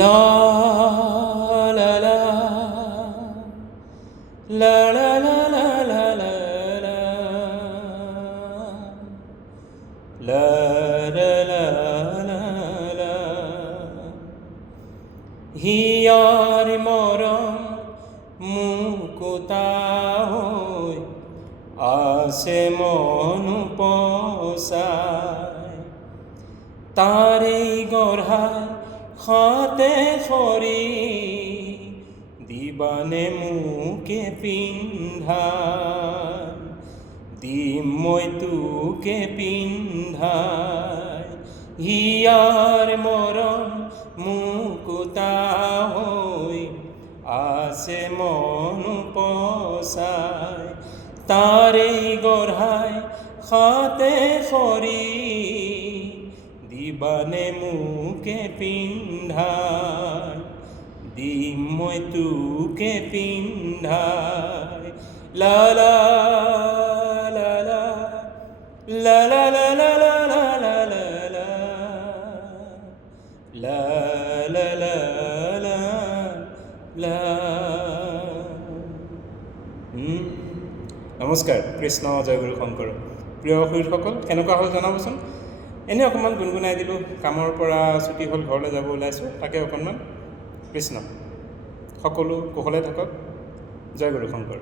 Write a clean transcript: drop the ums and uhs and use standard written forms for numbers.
La la la la la la la la la la la la la la হিয়ার মরম মুকুতা হই আসে মন পসায় তারেই গড়ায় হাতে খরি দিবানে মুকে পিন্ধায় দিম মই তুকে পিন্ধায় হিয়ার মরম মুকুতা হই আসে মন পসায় তারেই গড়ায় হাতে খরি দিবানে মুকে পিন্ধায় দিম মই তুকে পিন্ধায় লা লা লা লা লা লা লা লা লা লা লা লা লা লা লা লা। নমস্কাৰ, কৃষ্ণ জয়গুৰু শংকৰ। প্ৰিয় সুৰসকল, কেনেকুৱা হ'ল জনাবচোন। এনেই অকণমান গুণগুণাই দিলোঁ, কামৰ পৰা ছুটি হ'ল, ঘৰলৈ যাব ওলাইছোঁ, তাকে অকণমান। কৃষ্ণ সকলো কুশলে থাকক। জয়গুৰু শংকৰ।